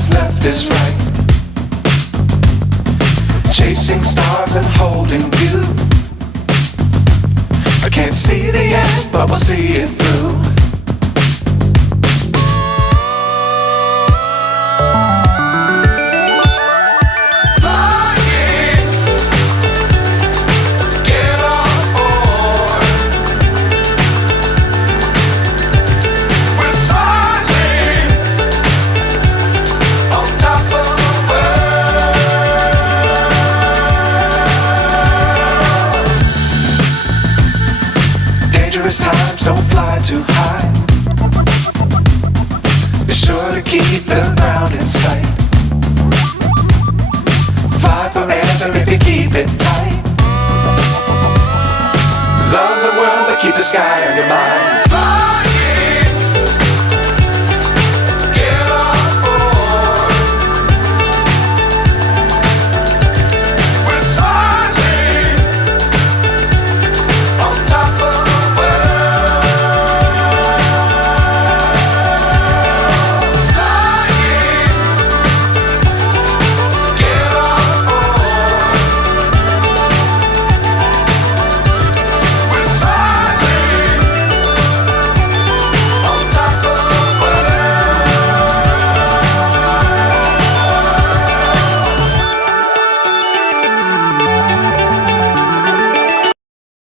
what's left is right. Chasing stars and holding you. I can't see the end, but we'll see it through. Times don't fly too high. Be sure to keep the ground in sight. Fly forever if you keep it tight. Love the world but keep the sky on your mind.